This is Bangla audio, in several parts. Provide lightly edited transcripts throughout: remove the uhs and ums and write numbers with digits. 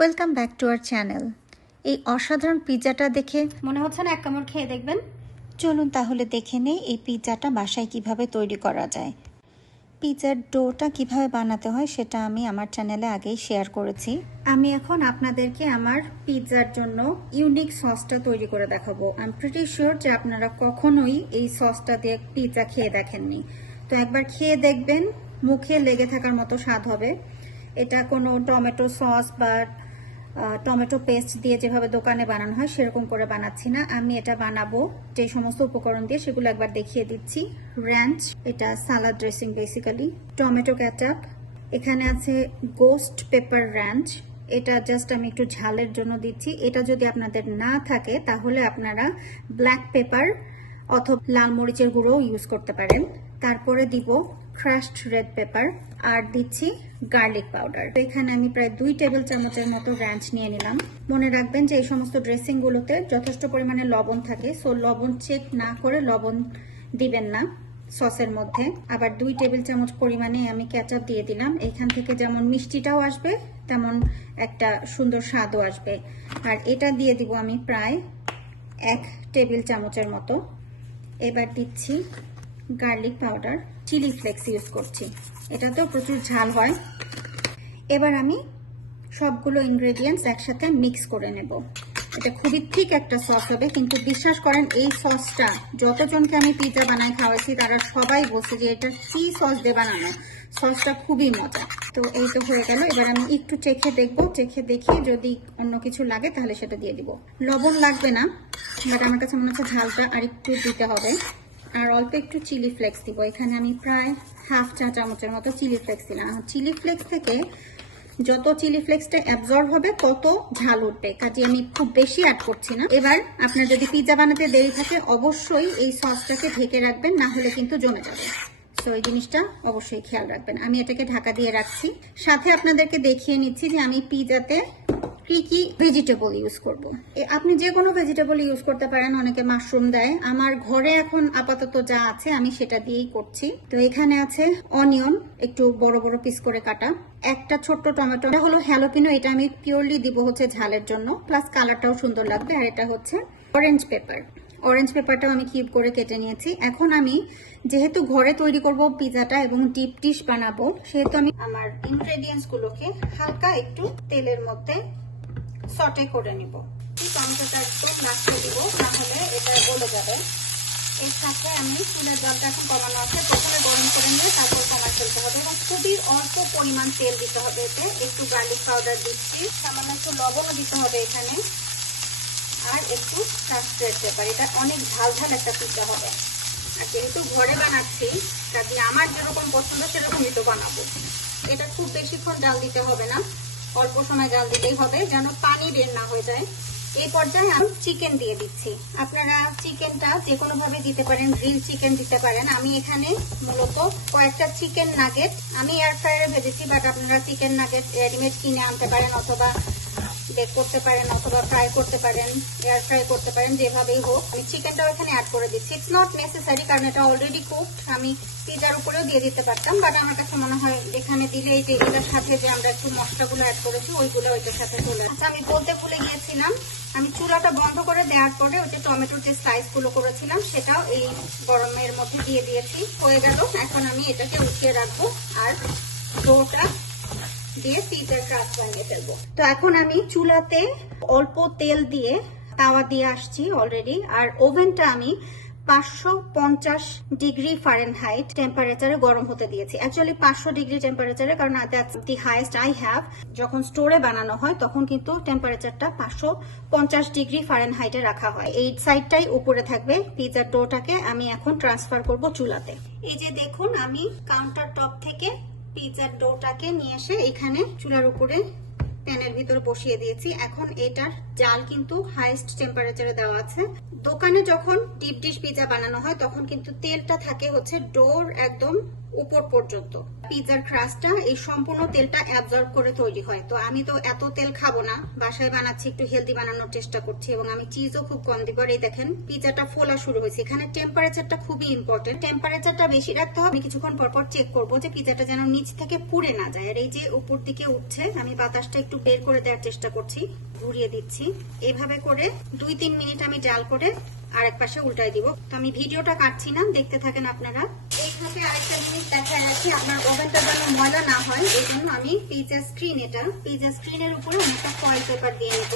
Welcome back to our channel. এই অসাধারণ পিৎজাটা দেখে মনে হচ্ছে না এক কামড় খেয়ে দেখবেন? চলুন তাহলে দেখে নেই এই পিৎজাটা বাসায় কিভাবে তৈরি করা যায়। পিৎজার ডোটা কিভাবে বানাতে হয় সেটা আমি আমার চ্যানেলে আগেই শেয়ার করেছি। আমি এখন আপনাদেরকে আমার পিৎজার জন্য ইউনিক সসটা তৈরি করে দেখাবো। আই এম প্রিটি শিওর যে আপনারা কখনোই এই সসটা দিয়ে পিৎজা খেয়ে দেখেননি, তো একবার খেয়ে দেখবেন, মুখে লেগে থাকার মতো স্বাদ হবে। এটা কোনো টমেটো সস বা টমেটো পেস্ট দিয়ে যেভাবে দোকানে বানানো হয় সেরকম করে বানাচ্ছি না। আমি এটা বানাবো যে সমস্ত উপকরণ দিয়ে সেগুলো একবার দেখিয়ে দিচ্ছি। র্যাঞ্চ, এটা সালাদ ড্রেসিং বেসিক্যালি, টমেটো কেচাপ, এখানে আছে গোস্ট পেপার র্যাঞ্চ, এটা জাস্ট আমি একটু ঝালের জন্য দিচ্ছি। এটা যদি আপনাদের না থাকে তাহলে আপনারা ব্ল্যাক পেপার অথবা লাল মরিচের গুঁড়ো ইউজ করতে পারেন। তারপরে দিব ক্রাশড রেড পেপার আর দিচ্ছি গার্লিক পাউডার। তো এখানে আমি প্রায় 2 টেবিল চামচের মতো র্যাঞ্চ নিয়ে নিলাম। মনে রাখবেন যে এই সমস্ত ড্রেসিং গুলোতে যথেষ্ট পরিমাণে লবণ থাকে, সো লবণ চেক না করে লবণ দিবেন না সসের মধ্যে। আবার 2 টেবিল চামচ পরিমাণে আমি কেচাপ দিয়ে দিলাম। এখান থেকে যেমন মিষ্টিটাও আসবে তেমন একটা সুন্দর স্বাদও আসবে। আর এটা দিয়ে দিব আমি প্রায় 1 টেবিল চামচের মতো। এবার দিচ্ছি garlic powder, chilli flakes use করছি, এটাতেও প্রচুর ঝাল হয়। এবার আমি সবগুলো ইনগ্রেডিয়েন্টস একসাথে মিক্স করে নেব। এটা খুবই ঠিক একটা সস হবে, কিন্তু বিশ্বাস করেন এই সসটা যতজনকে আমি পিৎজা বানায় খাওয়াইছি তারা সবাই বলছে যে এটা কি সস দিয়ে বানানো, সসটা খুবই মজা। তো এই তো হয়ে গেল। এবার আমি একটু চেখে দেখবো, চেখে দেখি যদি অন্য কিছু লাগে তাহলে সেটা দিয়ে দিব। লবণ লাগবে না, বাট আমার কাছে মনে হচ্ছে ঝালটা আর একটু দিতে হবে। আর অল্প একটু চিলি ফ্লেক্স দিব। এখানে আমি প্রায় হাফ চা চামচের মতো চিলি ফ্লেক্স দিলাম। চিলি ফ্লেক্স থেকে যত চিলি ফ্লেক্সটা অ্যাবজর্ব হবে তত ঝাল উঠবে, কাজে আমি খুব বেশি অ্যাড করছি না। এবার আপনার যদি পিৎজা বানাতে দেরি থাকে অবশ্যই এই সসটাকে ঢেকে রাখবেন, না হলে কিন্তু জমে যাবে। তো এই জিনিসটা অবশ্যই খেয়াল রাখবেন। আমি এটাকে ঢাকা দিয়ে রাখছি। সাথে আপনাদেরকে দেখিয়ে নিচ্ছি যে আমি পিৎজাতে কি কি ভেজিটেবল ইউজ করব। আপনি যে কোনো ভেজিটেবল ইউজ করতে পারেন, অনেকে মাশরুম দেয়। আমার ঘরে এখন আপাতত যা আছে আমি সেটা দিয়েই করছি। তো এখানে আছে অনিয়ন, একটু বড় বড় পিস করে কাটা, একটা ছোট্ট টমেটো, এটা হলো হ্যালোপিনো, এটা আমি পিওরলি দিব হচ্ছে ঝালের জন্য, প্লাস কালারটাও সুন্দর লাগবে। আর এটা হচ্ছে অরেঞ্জ পেপার, অরেঞ্জ পেপারটাও আমি কিউব করে কেটে নিয়েছি। এখন আমি যেহেতু ঘরে তৈরি করব পিৎজাটা এবং ডিপ ডিশ বানাবো, সেহেতু আমি আমার ইনগ্রেডিয়েন্টস গুলোকে হালকা একটু তেলের মধ্যে সটে করে নিব। টমেটোটা একদম লাস্টে দিব, তাহলে এটা গলে যাবে। এর সাথে আমি চুলের জলটা এখন কমানো আছে, প্রথমে গরম করে নিয়ে তারপর কমাতে ফেলতে হবে এবং খুবই অল্প পরিমাণ তেল দিতে হবে। এতে একটু গার্লিক পাউডার দিচ্ছি, সামান্য একটু লবণও দিতে হবে এখানে, আর একটু ক্রাশড পেপার। এটা অনেক ঝাল ঝাল একটা পিৎজা হবে। আর যেহেতু ঘরে বানাচ্ছি কাজে আমার যেরকম পছন্দ সেরকমই তো বানাবো। এটা খুব বেশিক্ষণ জাল দিতে হবে না, অল্প সময় জাল দিতেই হবে যেন পানি বের না হয়ে যায়। এই পর্যায়ে আমি চিকেন দিয়ে দিচ্ছি। আপনারা চিকেনটা যে কোনো ভাবে দিতে পারেন, গ্রিল চিকেন দিতে পারেন। আমি এখানে মূলত কয়েকটা চিকেন নাগেট আমি এয়ার ফ্রায়ারে ভেজেছি, বাট আপনারা চিকেন নাগেট রেডিমেড কিনে আনতে পারেন, অথবা বেক করতে পারেন, অথবা ফ্রাই করতে পারেন, এয়ার ফ্রাই করতে পারেন, যেভাবেই হোক। আমি চিকেনটাও এখানে অ্যাড করে দিচ্ছি। ইটস নট নেসেসারি, কারণ এটা অলরেডি কুকড। আমি পিৎজার উপরেও দিয়ে দিতে পারতাম, বাট আমার কাছে মনে হয় এখানে দিলে এই যে এটার সাথে যে আমরা একটু মশলাগুলো অ্যাড করেছি ওইগুলো ওইটার সাথে চলে। আচ্ছা, আমি বলতে ভুলে গিয়েছিলাম, আমি চুলাটা বন্ধ করে দেওয়ার পরে ওই যে টমেটোর যে স্লাইস গুলো করেছিলাম সেটাও এই গরমের মধ্যে দিয়ে দিয়েছি। হয়ে গেল। এখন আমি এটাকে উঠিয়ে রাখবো আর ডোটা দিয়ে পিৎজার ক্রাস্ট বানিয়ে ফেলবো। তো এখন আমি চুলাতে অল্প তেল দিয়ে তাওয়া দিয়ে আসছি অলরেডি, আর ওভেনটা আমি 550 ডিগ্রি ফারেনহাইট টেম্পারেচারে গরম হতে দিয়েছি। অ্যাকচুয়ালি 500 ডিগ্রি টেম্পারেচারে, কারণ that's the highest I have. যখন স্টোরে বানানো হয় তখন কিন্তু টেম্পারেচারটা 550 ডিগ্রি ফারেনহাইটে রাখা হয়। এই সাইডটাই উপরে থাকবে। পিৎজার ডোটাকে আমি এখন ট্রান্সফার করব চুলাতে। এই যে দেখুন, আমি কাউন্টার টপ থেকে পিৎজার ডোটাকে নিয়ে এসে এখানে চুলার উপরে প্যানের ভিতরে বসিয়ে দিয়েছি। এখন এটার জাল কিন্তু হাইয়েস্ট টেম্পারেচারে দেওয়া আছে। দোকানে যখন ডিপ ডিশ পিৎজা বানানো হয় তখন কিন্তু তেলটা থাকে হচ্ছে ডোর একদম উপর পর্যন্ত। পিৎজার ক্রাস্টটা এই সম্পূর্ণ তেলটা অ্যাবজর্ব করে তৈরি হয়। তো আমি তো এত তেল খাবো না, বাসায় বানাচ্ছি, একটু হেলদি বানানোর চেষ্টা করছি এবং আমি চিজও খুব কম দিব। আর এই দেখেন পিৎজাটা ফোলা শুরু হয়েছে। এখানে টেম্পারেচারটা খুবই ইম্পর্টেন্ট, টেম্পারেচারটা বেশি রাখতে হবে। আমি কিছুক্ষণ পর পর চেক করবো যে পিৎজাটা যেন নিচ থেকে পুড়ে না যায়। আর এই যে উপর দিকে উঠছে, আমি বাতাসটা একটু বের করে দেওয়ার চেষ্টা করছি, ঘুরিয়ে দিচ্ছি। এইভাবে করে 2-3 মিনিট আমি জাল করে আরেক পাশে উল্টাই দিব। তো আমি ভিডিওটা কাটছি না, দেখতে থাকেন আপনারা। এইভাবে আরেকটা জিনিস দেখায় রাখি, আপনার ওভেনটা যেন ময়লা না হয়, এই জন্য আমি পিৎজা স্ক্রিনের উপরে অনেকটা ফয়েল পেপার দিয়ে নেব,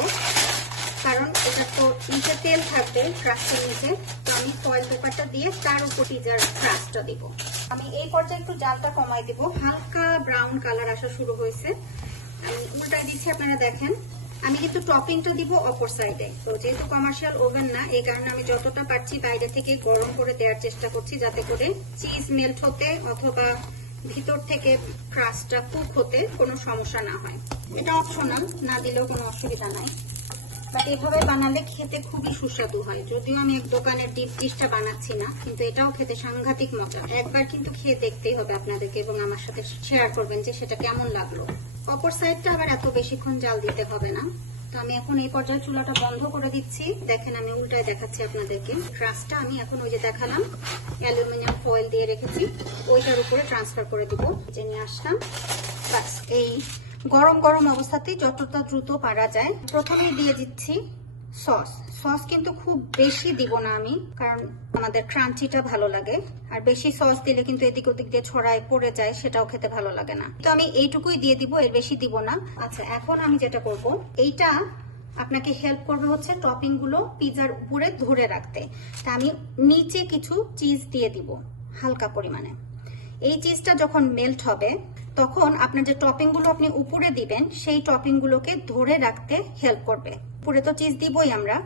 কারণ এটা তো নিচে তেল থাকবে ক্রাস্টের নিচে। তো আমি ফয়েল পেপারটা দিয়ে তার উপর পিৎজার ক্রাস্টটা দিব। আমি এই পর্যায়ে একটু জালটা কমাই দিব, হালকা ব্রাউন কালার আসা শুরু হয়েছে। আমি উল্টাই দিচ্ছি, আপনারা দেখেন। আমি কিন্তু টপিংটা দিব অপর সাইডে। তো যেহেতু কমার্শিয়াল ওভেন না, এই কারণে আমি যতটা পারছি বাইরে থেকে গরম করে দেওয়ার চেষ্টা করছি, যাতে করে চিজ মেল্ট হতে অথবা ভিতর থেকে ক্রাস্টটা কুক হতে কোনো সমস্যা না হয়। এটা অপশনাল, না দিলেও কোনো অসুবিধা নাই, বাট এভাবে বানালে খেতে খুবই সুস্বাদু হয়। যদিও আমি এক দোকানের ডিপ ডিশটা বানাচ্ছি না, কিন্তু এটাও খেতে সাংঘাতিক মজা। একবার কিন্তু খেয়ে দেখতেই হবে আপনাদেরকে এবং আমার সাথে শেয়ার করবেন যে সেটা কেমন লাগলো। অপর সাইডটা আবার এত বেশিক্ষণ জাল দিতে হবে না। তো আমি এখন এই পর্যায়ে চুলাটা বন্ধ করে দিচ্ছি। দেখেন আমি উল্টায় দেখাচ্ছি আপনাদেরকে। ক্রাস্টটা আমি এখন ওই যে দেখালাম অ্যালুমিনিয়াম ফয়েল দিয়ে রেখেছি, ওইটার উপরে ট্রান্সফার করে দিব। যে নিয়ে আসলাম, বাস এই গরম গরম অবস্থাতেই যতটা দ্রুত পারা যায় প্রথমেই দিয়ে দিচ্ছি সস কিন্তু খুব বেশি দিব না আমি, কারণ আমাদের ক্রাঞ্চিটা ভালো লাগে। আর বেশি সস দিলে কিন্তু এদিক ওদিক দিয়ে ছড়ায় পড়ে যায়, সেটাও খেতে ভালো লাগে না। তো আমি এইটুকুই দিয়ে দিব, এর বেশি দিব না। আচ্ছা, এখন আমি যেটা করব, এইটা আপনাকে হেল্প করবে হচ্ছে টপিং গুলো পিৎজার উপরে ধরে রাখতে। তা আমি নিচে কিছু চিজ দিয়ে দিব হালকা পরিমাণে। এই চিজটা যখন মেল্ট হবে তখন আপনার যে টপিং গুলো আপনি উপরে দিবেন সেই টপিং গুলোকে ধরে রাখতে হেল্প করবে। উপরে তো চিজ দিবই আমরা,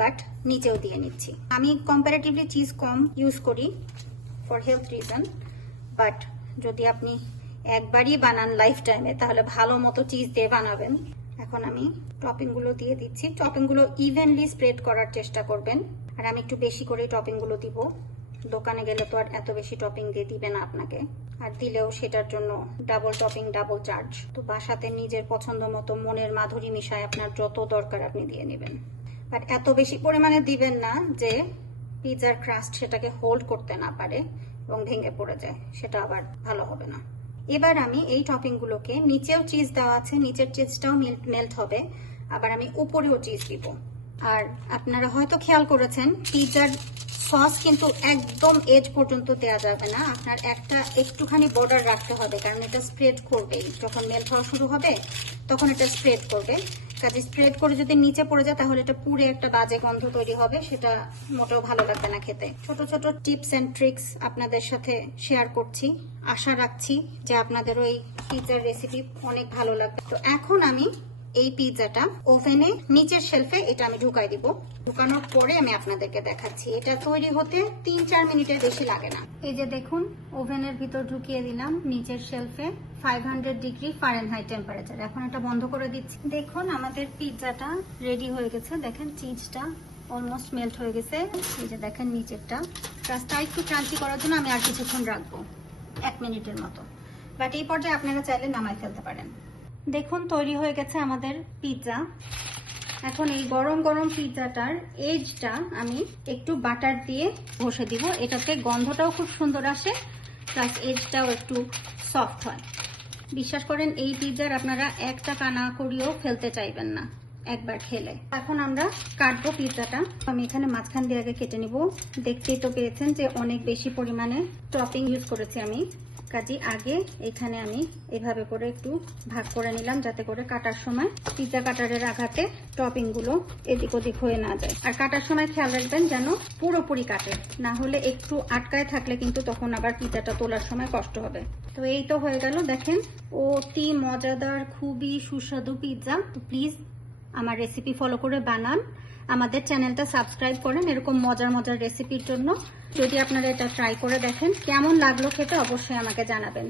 বাট নিচেও দিয়ে নিচ্ছি। আমি কম্পারেটিভলি চিজ কম ইউজ করি ফর হেলথ রিজন, বাট যদি আপনি একবারই বানান লাইফ টাইমে তাহলে ভালো মতো চিজ দিয়ে বানাবেন। এখন আমি টপিং গুলো দিয়ে দিচ্ছি। টপিং গুলো ইভেনলি স্প্রেড করার চেষ্টা করবেন, আর আমি একটু বেশি করে টপিং গুলো দিব। দোকানে গেলে তো আর এত বেশি টপিং দিয়ে দিবে না আপনাকে, আর দিলেও সেটার জন্য ডাবল টপিং, ডাবল চার্জ। তো বাসাতে নিজের পছন্দ মতো মনের মাধুরী মিশায় আপনার যত দরকার আপনি দিয়ে নেবেন, বাট এত বেশি পরিমাণে দিবেন না যে পিৎজার ক্রাস্ট সেটাকে হোল্ড করতে না পারে এবং ভেঙে পড়ে যায়, সেটা আবার ভালো হবে না। এবার আমি এই টপিং গুলোকে, নিচেও চিজ দেওয়া আছে, নিচের চিজটাও মেল্ট হবে, আবার আমি উপরেও চিজ দিব। আর আপনারা হয়তো খেয়াল করেছেন পিৎজার সস কিন্তু একদম এজ পর্যন্ত দেওয়া যাবে না, আপনার একটুখানি বর্ডার রাখতে হবে, কারণ এটা স্প্রেড করবেই। যখন মেল্ট হওয়া শুরু হবে তখন এটা স্প্রেড করবে। কাজে স্প্রেড করে যদি নিচে পড়ে যায় তাহলে এটা পুরো একটা বাজে গন্ধ তৈরি হবে, সেটা মোটেও ভালো লাগবে না খেতে। ছোট ছোট টিপস এন্ড ট্রিক্স আপনাদের সাথে শেয়ার করছি, আশা রাখছি যে আপনাদের ওই পিৎজার রেসিপি অনেক ভালো লাগবে। তো এখন আমি এই পিৎজাটা ওভেনে নিচের শেলফে এটা আমি ঢুকাই দিব। ঢুকানোর পরে আমি আপনাদেরকে দেখাচ্ছি। এটা তৈরি হতে 3-4 মিনিটের বেশি লাগে না। এই যে দেখুন, ওভেনের ভিতর ঢুকিয়ে দিলাম নিচের শেলফে 500 ডিগ্রি ফারেনহাইট টেম্পারেচার। এখন এটা বন্ধ করে দিচ্ছি। দেখুন আমাদের পিৎজাটা রেডি হয়ে গেছে। দেখেন চিজটা অলমোস্ট মেল্ট হয়ে গেছে। এই যে দেখেন নিচেরটা। রাস্তা একটু ক্রাঞ্চি করার জন্য আমি আর কিছুক্ষণ রাখবো, 1 মিনিটের মতো। বাট এই পর্যায়ে আপনারা চাইলে নামাই ফেলতে পারেন। দেখুন তৈরি হয়ে গেছে আমাদের পিৎজা। এখন এই গরম গরম পিৎজাটার এজটা আমি একটু বাটার দিয়ে ঘষে দিব, এটাতে গন্ধটাও খুব সুন্দর আসে, প্লাস এজটাও একটু সফট হয়। বিশ্বাস করেন এই পিৎজার আপনারা একটা কানা করিয়েও ফেলতে চাইবেন না একবার খেলে। এখন আমরা কাটবো পিৎজাটা। আমি এখানে মাঝখান দিয়ে আগে কেটে নিব। দেখতেই তো পেয়েছেন যে অনেক বেশি পরিমাণে টপিং ইউজ করেছি আমি, কাজে আগে এখানে আমি এভাবে করে একটু ভাগ করে নিলাম, যাতে করে কাটার সময় পিৎজা কাটারের আঘাতে টপিং গুলো এদিক ওদিক হয়ে না যায়। আর কাটার সময় খেয়াল রাখবেন যেন পুরোপুরি কাটে, না হলে একটু আটকায় থাকলে কিন্তু তখন আবার পিৎজাটা তোলার সময় কষ্ট হবে। তো এই তো হয়ে গেল। দেখেন অতি মজাদার, খুবই সুস্বাদু পিৎজা। তো প্লিজ আমার রেসিপি ফলো করে বানান, আমাদের চ্যানেলটা সাবস্ক্রাইব করেন এরকম মজার মজার রেসিপির জন্য। যদি আপনারা এটা ট্রাই করে দেখেন কেমন লাগলো খেতে, অবশ্যই আমাকে জানাবেন।